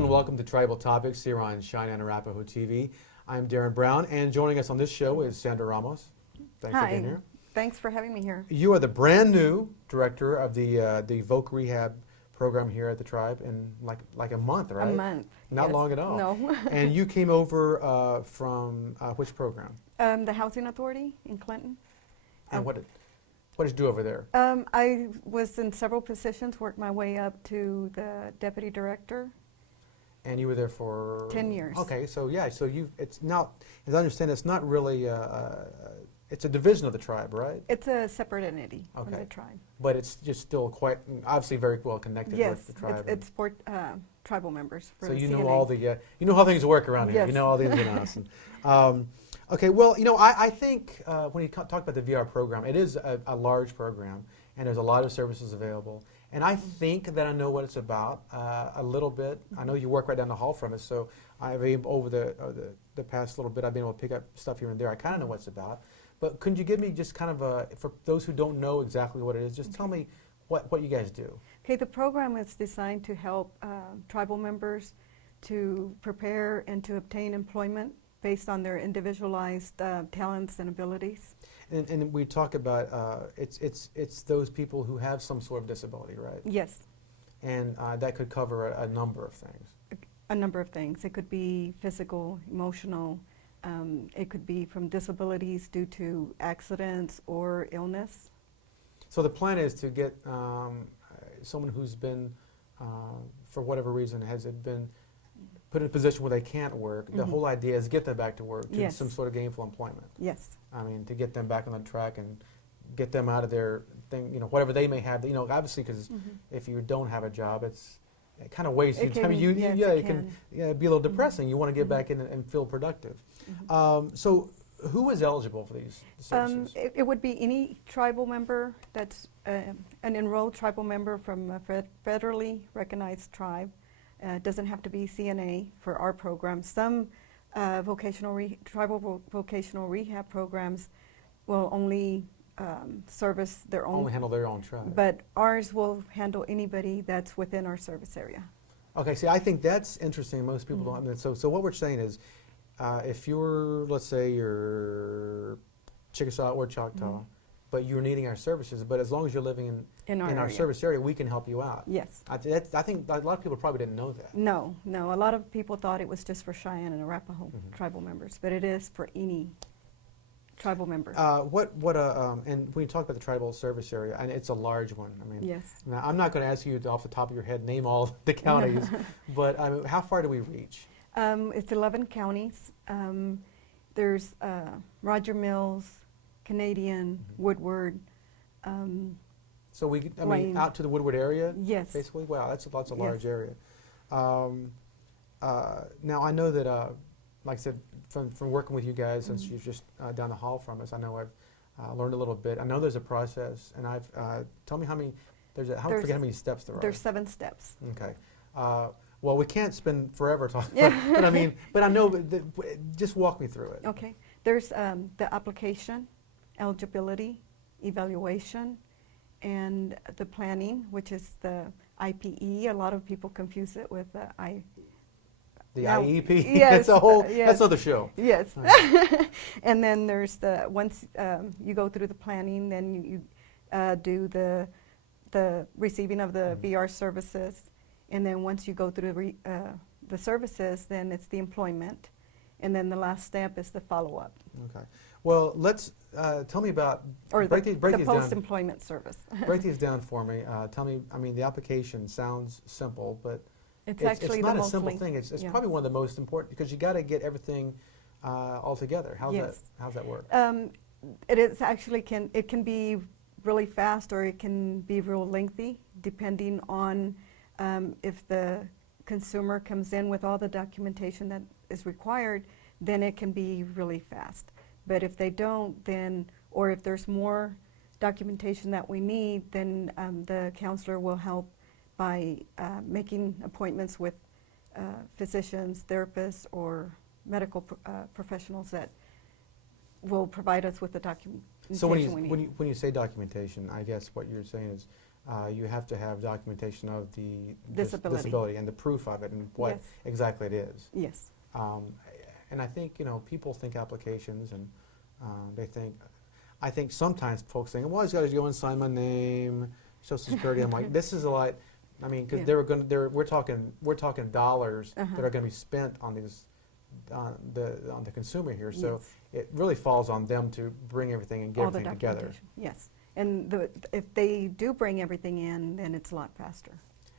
and welcome to Tribal Topics here on Cheyenne and Arapaho TV. I'm Darren Brown, and joining us on this show is Sandra Ramos. Thanks for being here. Thanks for having me here. You are the brand new director of the Voc Rehab program here at the Tribe in like a month, right? A month. Not yes. long at all. No. And you came over from which program? The Housing Authority in Clinton. And what did you do over there? I was in several positions, worked my way up to the deputy director. And you were there for 10 years. Okay, so yeah, so it's not, as I understand, it's not really it's a division of the Tribe, right? It's a separate entity of Okay. the Tribe. But it's just still quite, obviously very well connected with the Tribe. Yes, it's for tribal members. For so you CNA. know all the, you know how things work around here. Yes. You know all the ins and outs. Okay, well, you know, I think when you talk about the VR program, it is a large program, and there's a lot of services available. And I think that I know what it's about a little bit. I know you work right down the hall from us, so I've been over the past little bit, I've been able to pick up stuff here and there. I kind of know what it's about. But couldn't you give me just kind of for those who don't know exactly what it is, just tell me what you guys do. Okay, the program is designed to help tribal members to prepare and to obtain employment based on their individualized talents and abilities. And we talk about it's those people who have some sort of disability, right? Yes. And that could cover a number of things. A number of things. It could be physical, emotional. It could be from disabilities due to accidents or illness. So the plan is to get someone who's been, for whatever reason, has been put in a position where they can't work. The whole idea is get them back to work, to Yes. some sort of gainful employment. Yes. I mean, to get them back on the track and get them out of their thing, you know, whatever they may have. You know, obviously, because if you don't have a job, it kind of wastes your time. It can be a little depressing. You want to get back in and feel productive. So who is eligible for these services? It would be any tribal member that's an enrolled tribal member from a federally recognized tribe. It doesn't have to be CNA for our program. Some tribal vocational rehab programs will only service their own. Only handle their own tribe. But ours will handle anybody that's within our service area. Okay, see, I think that's interesting. Most people don't. I mean, so what we're saying is, if you're, let's say, you're Chickasaw or Choctaw, but you're needing our services, but as long as you're living in our service area, we can help you out. Yes. I think a lot of people probably didn't know that. No. A lot of people thought it was just for Cheyenne and Arapaho tribal members, but it is for any tribal member. And when you talk about the tribal service area, and it's a large one. I mean, yes. Now, I'm not going to ask you off the top of your head name all the counties, but I mean, how far do we reach? It's 11 counties. There's Roger Mills, Canadian, Woodward. So I mean, out to the Woodward area? Yes. Basically? Wow, that's a large area. Now, I know that, like I said, from working with you guys, since you're just down the hall from us, I know I've learned a little bit. I know there's a process, and tell me how many, I forget how many steps there are. There's 7 steps. Okay. Well, we can't spend forever talking, but I know, just walk me through it. Okay. There's the application, eligibility, evaluation, and the planning, which is the IPE. A lot of people confuse it with the IEP? Yes. That's another show. Yes. And then there's once you go through the planning, then you do the receiving of the VR services. And then once you go through the services, then it's the employment. And then the last step is the follow-up. Okay. Well, let's tell me about break these the down. post-employment service. Break these down for me. Tell me. I mean, the application sounds simple, but it's actually not the a most simple thing. It's probably one of the most important because you got to get everything all together. How's that work? It is actually it can be really fast or it can be real lengthy, depending on if the consumer comes in with all the documentation that is required, then it can be really fast. But if they don't, then, or if there's more documentation that we need, then the counselor will help by making appointments with physicians, therapists, or medical professionals that will provide us with the documentation so we need. when you say documentation, I guess what you're saying is you have to have documentation of the Disability. and the proof of it and what Yes. exactly it is. Yes. And I think, people think applications and I think sometimes folks think, well, I just got to go and sign my name, Social Security. I'm like, this is a lot. I mean, because Yeah. we're talking dollars Uh-huh. that are going to be spent on these, on the consumer here. So Yes. it really falls on them to bring everything and get All the everything together. documentation. Yes. And if they do bring everything in, then it's a lot faster.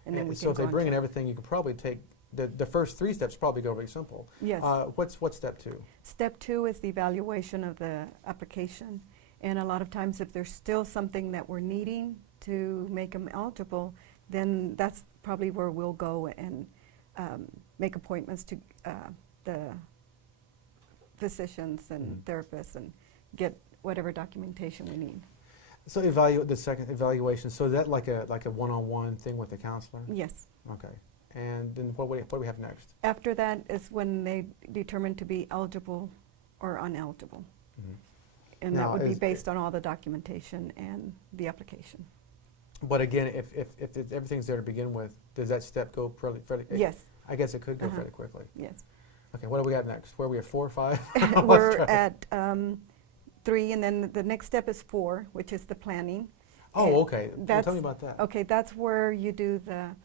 And then we so can if they go bring in into- everything, you could probably take the first 3 steps. Probably go very simple. Yes. What's step 2? Step 2 is the evaluation of the application. And a lot of times if there's still something that we're needing to make them eligible, then that's probably where we'll go and make appointments to the physicians and therapists and get whatever documentation we need. So the second evaluation. So is that like a one-on-one thing with the counselor? Yes. Okay. And then what do we have next? After that is when they determine to be eligible or uneligible. Mhm. And Now, that would be is- based on all the documentation and the application. But again, if everything's there to begin with, does that step go fairly? Yes. I guess it could go Uh-huh. fairly quickly. Yes. Okay. What do we got next? Where are we at? 4 or 5? We're at 3, and then the next step is 4, which is the planning. Oh, And okay. Well, that's- tell me about that. Okay, that's where you do the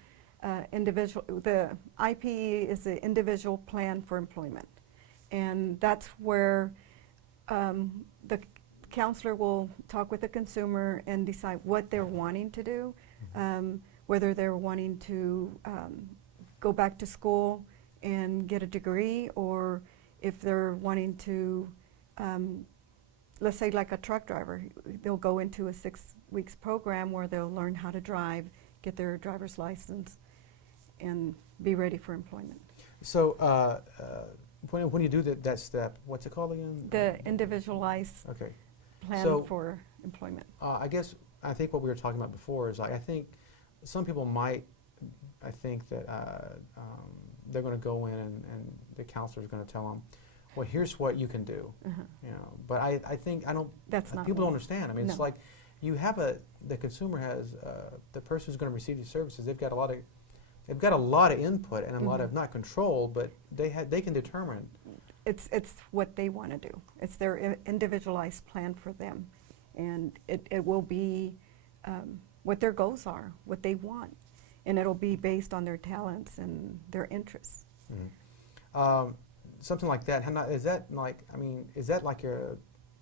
the IPE is the individual plan for employment. And that's where the counselor will talk with the consumer and decide what they're wanting to do, whether they're wanting to go back to school and get a degree, or if they're wanting to, let's say like a truck driver, they'll go into a 6 weeks program where they'll learn how to drive, get their driver's license, and be ready for employment. So when you do that step, what's it called again? The individualized Okay. plan So- for employment. I think what we were talking about before is I think some people might, I think that they're going to go in and the counselor's going to tell them, well, here's what you can do, But I think That's not people don't what- understand. I mean, it's no. like the consumer has the person who's going to receive these services. They've got a lot of input and a lot of not control, but they can determine. It's what they want to do. It's their individualized plan for them. And it will be what their goals are, what they want. And it'll be based on their talents and their interests. Something like that. Is that like? I mean, is that like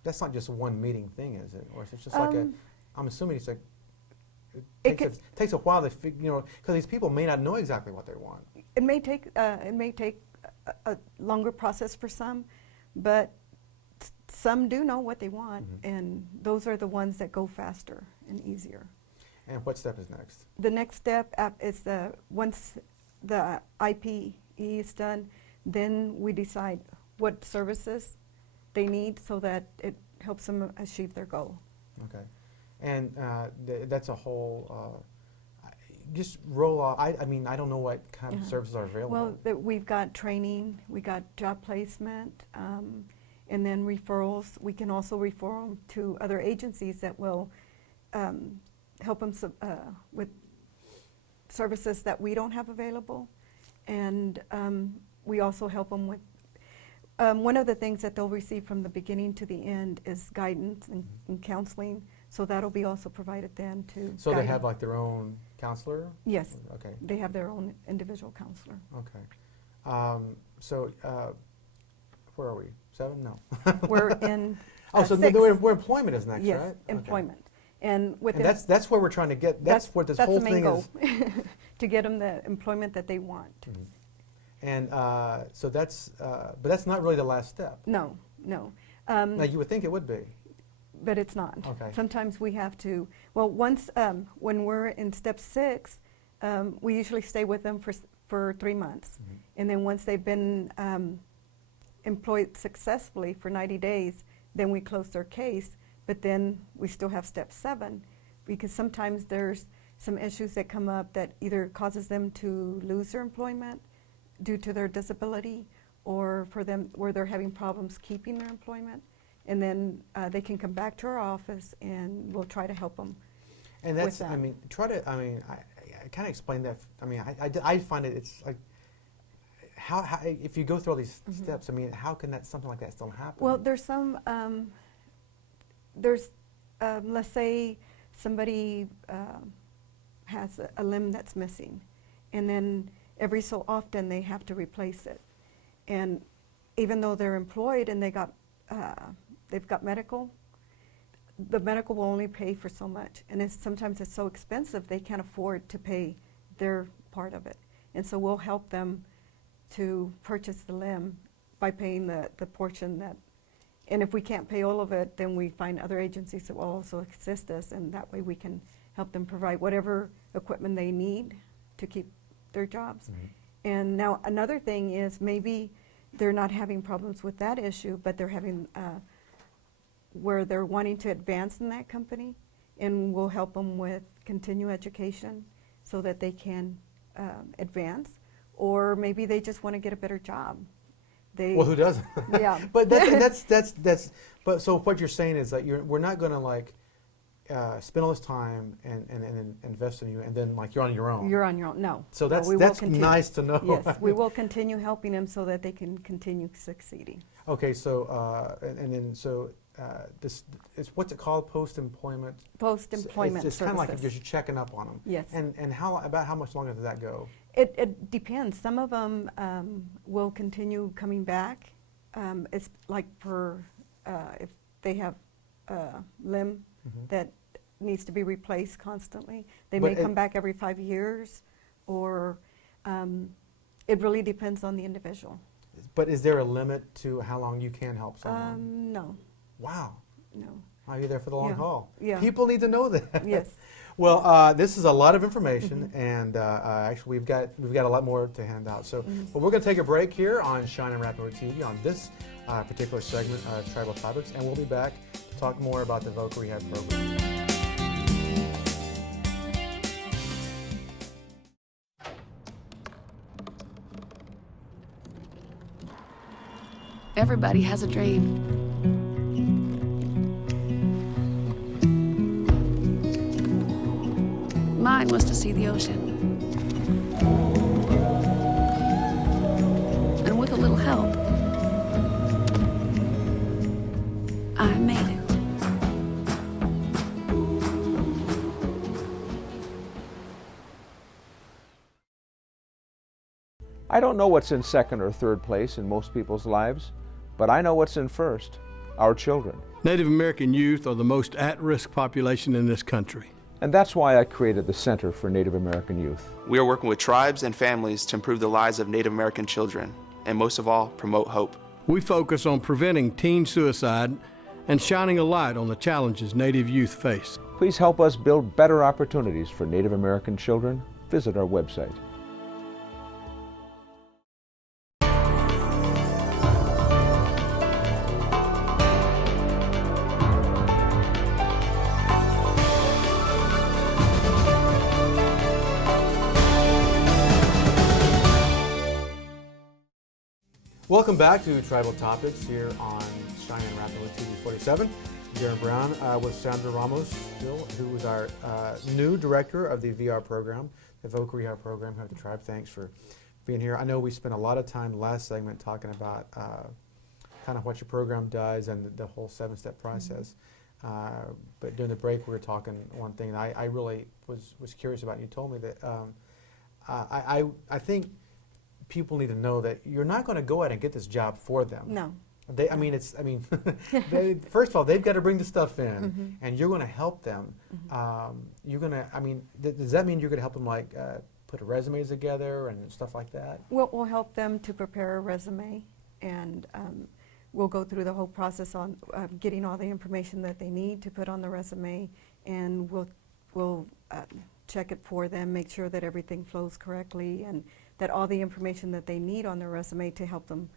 that's not just a one meeting thing, is it? Or is it just like I'm assuming it's like. It takes a while to figure, because these people may not know exactly what they want. It may take a longer process for some, but some do know what they want, and those are the ones that go faster and easier. And what step is next? The next step is once the IPE is done, then we decide what services they need so that it helps them achieve their goal. Okay. And that's a whole, just roll off. I mean, I don't know what kind of services are available. Well, we've got training, we got job placement, and then referrals. We can also refer them to other agencies that will help them with services that we don't have available. And we also help them with, one of the things that they'll receive from the beginning to the end is guidance and counseling. So that'll be also provided then to So they guide have them. like their own counselor? Yes, Okay. they have their own individual counselor. Okay. So where are we? 7? No. We're in Oh, so 6. where employment is next, Yes, right? Okay. employment. And with And that's where we're trying to get. That's what this whole the main thing goal, is. to get them the employment that they want. And so but that's not really the last step. No, no. Now you would think it would be. But it's not. Okay. Sometimes we have to, well, once, when we're in step 6, we usually stay with them for 3 months. And then once they've been employed successfully for 90 days, then we close their case. But then we still have step 7, because sometimes there's some issues that come up that either causes them to lose their employment due to their disability, or for them where they're having problems keeping their employment. And then they can come back to our office and we'll try to help them. And with that's, that. I mean, I kind of explain that. I mean, I find it's like, how if you go through all these steps, I mean, how can something like that still happen? Well, there's some, let's say somebody has a limb that's missing, and then every so often they have to replace it. And even though they're employed and they've got medical, the medical will only pay for so much. And sometimes it's so expensive they can't afford to pay their part of it. And so we'll help them to purchase the limb by paying the portion that, and if we can't pay all of it, then we find other agencies that will also assist us, and that way we can help them provide whatever equipment they need to keep their jobs. And now another thing is maybe they're not having problems with that issue, but they're having where they're wanting to advance in that company, and we'll help them with continue education so that they can advance, or maybe they just want to get a better job. Well, who doesn't? Yeah. But but so what you're saying is that we're not going to like spend all this time and invest in you, and then like you're on your own. You're on your own. No. So No, that's we will that's continue. nice to know. Yes, we will continue helping them so that they can continue succeeding. Okay, so and then so this is what's it called? Post-employment. Post-employment It's kind of like services. you're checking up on them. Yes. And about how much longer does that go? It depends. Some of them will continue coming back. It's like for if they have a limb that needs to be replaced constantly, they But may come back every 5 years, or it really depends on the individual. But is there a limit to how long you can help someone? No, Wow. no. Are you there for the long Yeah. haul? Yeah. People need to know that. Yes. Well, this is a lot of information, and actually we've got a lot more to hand out. So, well, we're going to take a break here on Cheyenne and Arapaho TV on this particular segment of Tribal Topics, and we'll be back to talk more about the Voc Rehab program. Everybody has a dream. Mine was to see the ocean. And with a little help, I made it. I don't know what's in second or third place in most people's lives, but I know what's in first, our children. Native American youth are the most at-risk population in this country. And that's why I created the Center for Native American Youth. We are working with tribes and families to improve the lives of Native American children, and most of all, promote hope. We focus on preventing teen suicide and shining a light on the challenges Native youth face. Please help us build better opportunities for Native American children. Visit our website. Welcome back to Tribal Topics here on Cheyenne and Arapaho TV 47. Darren Brown with Sandra Ramos, still, who is our new director of the VR program, the Voc Rehab program here at the tribe. Thanks for being here. I know we spent a lot of time last segment talking about kind of what your program does and the whole 7-step process. But during the break, we were talking one thing that I really was curious about. You told me that I think people need to know that you're not going to go out and get this job for them. No. First of all, they've got to bring the stuff in, and you're going to help them. You're going to, does that mean you're going to help them like put resumes together and stuff like that? We'll help them to prepare a resume, and we'll go through the whole process on getting all the information that they need to put on the resume, and we'll check it for them, make sure that everything flows correctly, and that all the information that they need on their resume to help them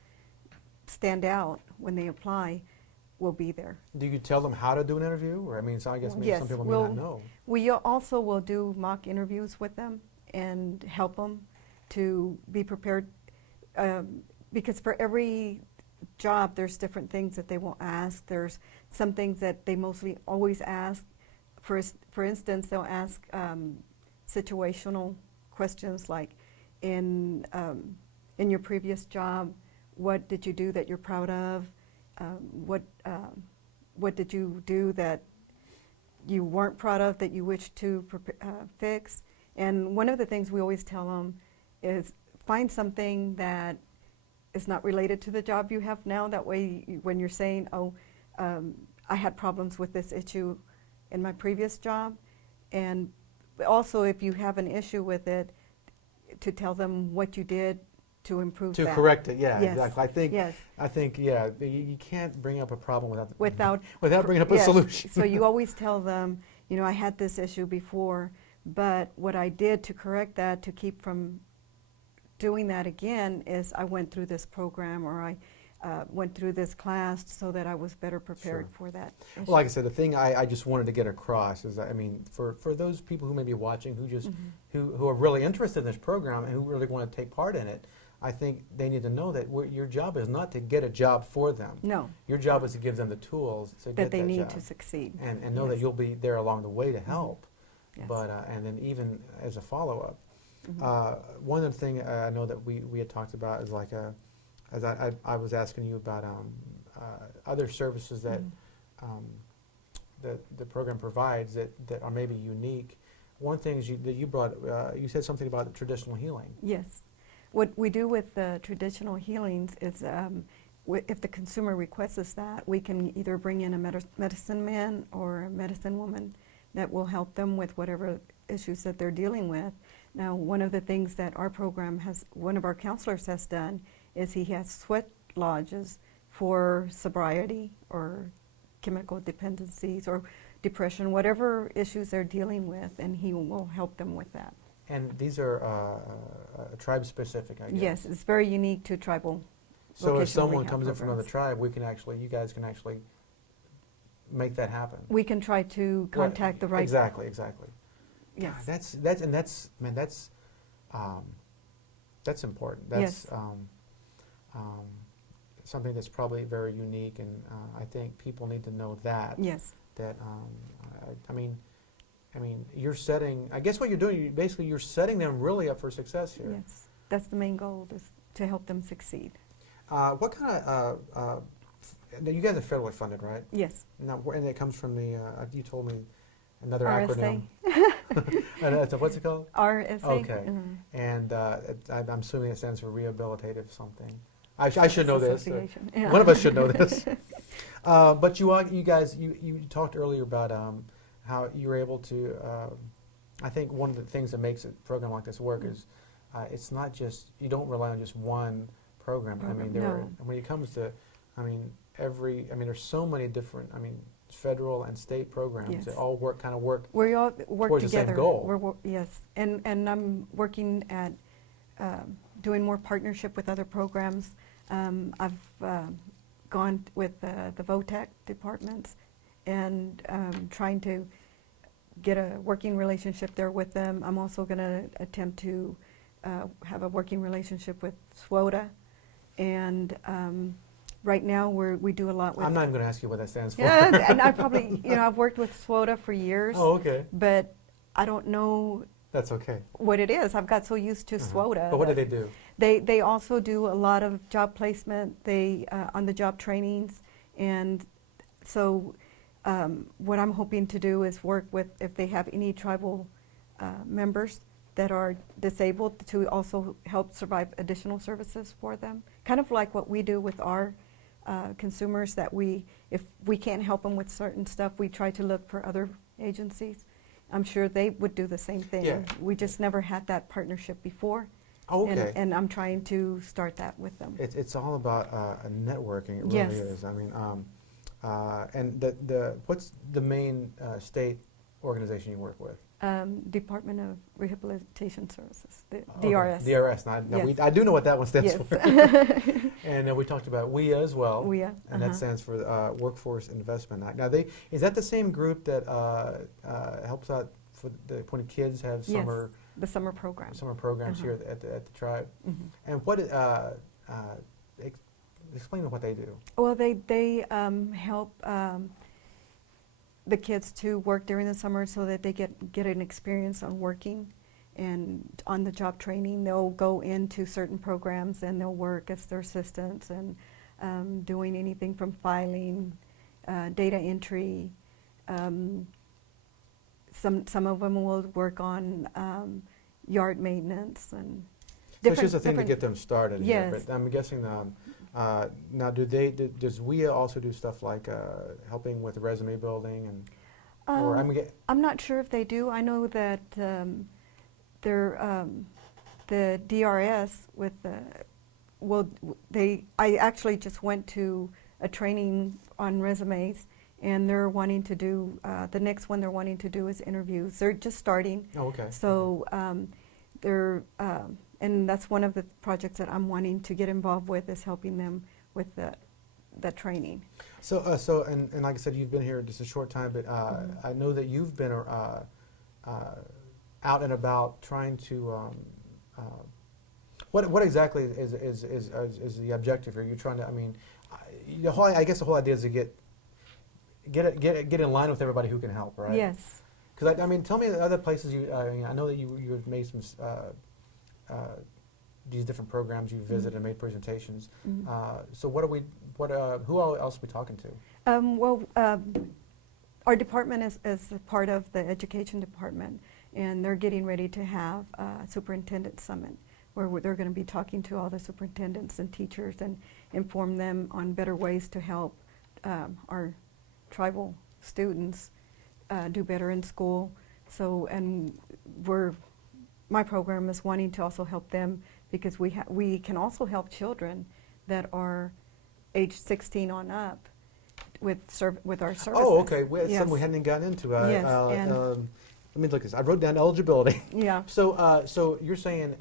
stand out when they apply will be there. Do you tell them how to do an interview? Or so I guess maybe Yes, some people may not know. We also will do mock interviews with them and help them to be prepared, because for every job there's different things that they will ask. There's some things that they mostly always ask for instance, they'll ask situational questions like, in your previous job, what did you do that you're proud of? What did you do that you weren't proud of that you wish to fix? And one of the things we always tell them is find something that is not related to the job you have now. That way, when you're saying, oh, I had problems with this issue in my previous job, and also if you have an issue with it, to tell them what you did to improve To that. correct it, yeah, Yes. exactly. Yes. I think, yeah, you can't bring up a problem Without bringing up a yes. solution. So you always tell them, I had this issue before, but what I did to correct that, to keep from doing that again, is I went through this program, or I went through this class so that I was better prepared Sure. for that issue. Well, like I said, the thing I just wanted to get across is that, I mean, for those people who may be watching who just who are really interested in this program and who really want to take part in it, I think they need to know that your job is not to get a job for them. No. Your job is to give them the tools to That get they that need job. to succeed. And know that Yes. you'll be there along the way to help. Yes. But and then even as a follow-up, Mm-hmm. one of the things I know that we had talked about is like as I was asking you about other services that the program provides that are maybe unique. One thing is that you brought, you said something about traditional healing. Yes. What we do with the traditional healings is, if the consumer requests that, we can either bring in a medicine man or a medicine woman that will help them with whatever issues that they're dealing with. Now, one of the things that our program one of our counselors has done is he has sweat lodges for sobriety or chemical dependencies or depression, whatever issues they're dealing with, and he will help them with that. And these are tribe specific, I guess. Yes, it's very unique to tribal. So if vocational someone rehab comes in from another programs. tribe, you guys can actually make that happen. We can try to contact the right. Exactly. Yes. God, that's important. That's Yes. Something that's probably very unique, and I think people need to know that. Yes. That I mean, you're setting. I guess what you're doing, you're setting them really up for success here. Yes. That's the main goal, is to help them succeed. What kind of? Now you guys are federally funded, right? Yes. Now, and it comes from the. You told me another RSA. acronym. What's it called? RSA. Okay. Mhm. And I'm assuming it stands for rehabilitative something. I should know this. Association. Yeah. One of us should know this. But you guys talked earlier about how you were able to. I think one of the things that makes a program like this work is it's not just, you don't rely on just one program. I mean, No. when it comes to, there's so many different. Federal and state programs Yes. that all work We all work towards the same together. goal. Yes, and I'm working at doing more partnership with other programs. I've gone with the VOTAC departments and trying to get a working relationship there with them. I'm also going to attempt to have a working relationship with SWOTA, and right now we do a lot with. I'm not even going to ask you what that stands for. Yeah, and I probably, I've worked with SWOTA for years. Oh, okay. But I don't know That's okay. what it is. I've got so used to SWOTA. But what do that they do? They also do a lot of job placement. They on the job trainings, and so what I'm hoping to do is work with, if they have any tribal members that are disabled, to also help provide additional services for them. Kind of like what we do with our consumers, that if we can't help them with certain stuff, we try to look for other agencies. I'm sure they would do the same thing. Yeah. We just never had that partnership before. Oh, okay. And I'm trying to start that with them. It's all about networking. It really Yes. is. And what's the main state organization you work with? Department of Rehabilitation Services, the Okay. DRS. DRS. Yes. I do know what that one stands Yes. for. And we talked about WIA as well. WIA, And that stands for Workforce Investment Act. Now, is that the same group that helps out for when kids have Yes, summer the summer program. programs here at the tribe? Mhm. And what explain what they do. Well, they help the kids to work during the summer so that they get an experience on working and on the job training. They'll go into certain programs and they'll work as their assistants and doing anything from filing, data entry. Some of them will work on yard maintenance and So it's different. just a thing to different- get them started. Here, Yes. but I'm guessing now, does WIA also do stuff like helping with resume building and? Or I'm not sure if they do. I know that the DRS with I actually just went to a training on resumes, and they're wanting to do the next one they're wanting to do is interviews. They're just starting. Oh, okay. So they're and that's one of the projects that I'm wanting to get involved with, is helping them with the training. So, and like I said, you've been here just a short time, but I know that you've been out and about trying to. What exactly is the objective? Are you trying to? I mean, I guess the whole idea is to get in line with everybody who can help, right? Yes. Because I mean, tell me the other places you. I know that you've made some. These different programs you've visited and made presentations. So who else are we talking to? Our department is a part of the education department, and they're getting ready to have a superintendent summit where they're going to be talking to all the superintendents and teachers and inform them on better ways to help our tribal students do better in school. So, and my program is wanting to also help them, because we can also help children that are age 16 on up with our services. Oh, okay. Yes. Something we hadn't gotten into. Yes, and let me look at this. I wrote down eligibility. Yeah. So you're saying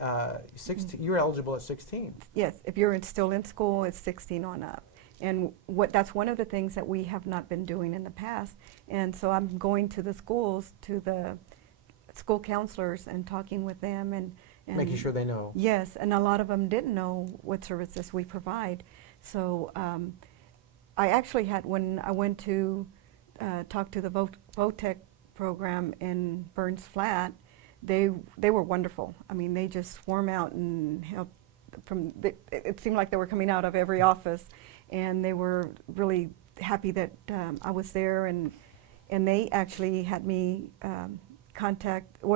16, you're eligible at 16. Yes, if you're still in school, it's 16 on up. And that's one of the things that we have not been doing in the past. And so I'm going to the schools, to the school counselors, and talking with them and Making sure they know. Yes, and a lot of them didn't know what services we provide. So I actually had, when I went to talk to the VOTEC program in Burns Flat, they were wonderful. I mean, they just swarm out and help it seemed like they were coming out of every office, and they were really happy that I was there, and they actually had me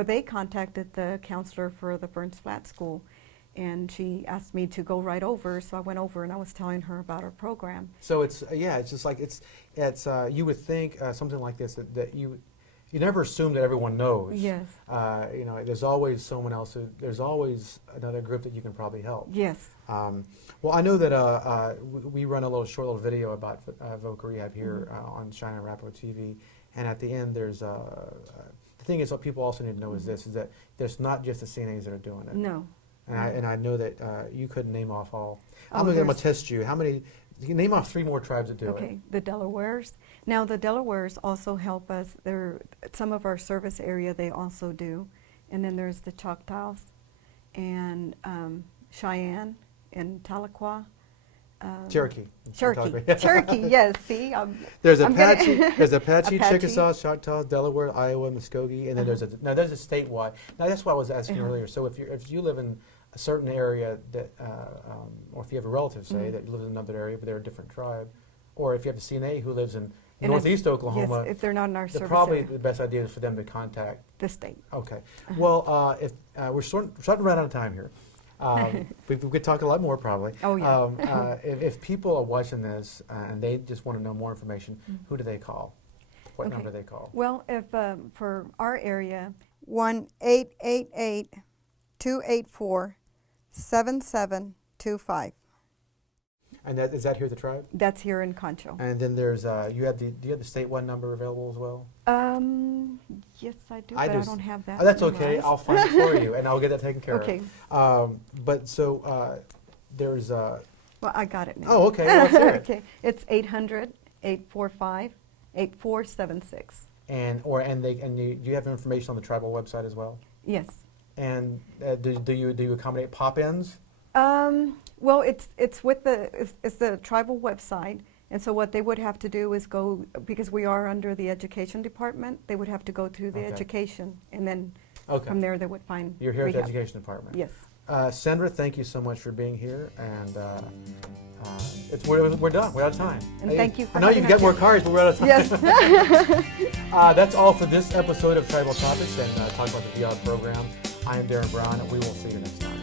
they contacted the counselor for the Burns Flat School, and she asked me to go right over, so I went over and I was telling her about our program. So it's just like it's you would think something like this that you never assume that everyone knows. Yes. There's always someone else. There's always another group that you can probably help. Yes. Well, I know that we run a short little video about Voc Rehab here on Cheyenne and Arapaho TV, and at the end there's the thing is, what people also need to know is that there's not just the CNAs that are doing it. No. And I know that you couldn't name off all. Oh, I'm going to there's- test you. How many? You can name off 3 more tribes that do it. Okay, the Delawares. Now the Delawares also help us. Some of our service area they also do, and then there's the Choctaws, and Cheyenne, and Tahlequah. Cherokee. Cherokee, yes. See, There's I'm Apache. gonna- There's Apache, Apache. Chickasaw, Choctaw, Delaware, Iowa, Muskogee, and then there's a statewide. Now that's what I was asking earlier. So if you live in a certain area that, or if you have a relative, say, that lives in another area, but they're a different tribe, or if you have a CNA who lives in northeast Oklahoma, yes, if they're not in our service probably area, the best idea is for them to contact. the state. Okay. Well, if we're starting to run out of time here. We could talk a lot more probably. Oh, yeah. If people are watching this and they just want to know more information, who do they call? What Okay. number do they call? Well, if for our area, 1-888-284-7725. And is that here at the tribe? that's here in Concho. And then there's do you have the statewide number available as well? Yes, I do, I but I just- don't have that. Oh, that's okay. memorized. I'll find it for you, and I'll get that taken care Okay. of. But so there's. Well, I got it now. Oh, okay. Well, let's hear it. Okay, it's 800-845-8476. And do you have information on the tribal website as well? Yes. And do you accommodate pop-ins? Well, it's the tribal website, And so what they would have to do is go, because we are under the education department, they would have to go through the Okay. education, and then Okay. from there they would find You're here at the rehab. Education Department. Yes. Sandra, thank you so much for being here, and we're done. We're out of time. And thank you for I know having you get us more here. cards, but we're out of time. Yes. That's all for this episode of Tribal Topics and talk about the VR program. I am Darren Brown, and we will see you next time.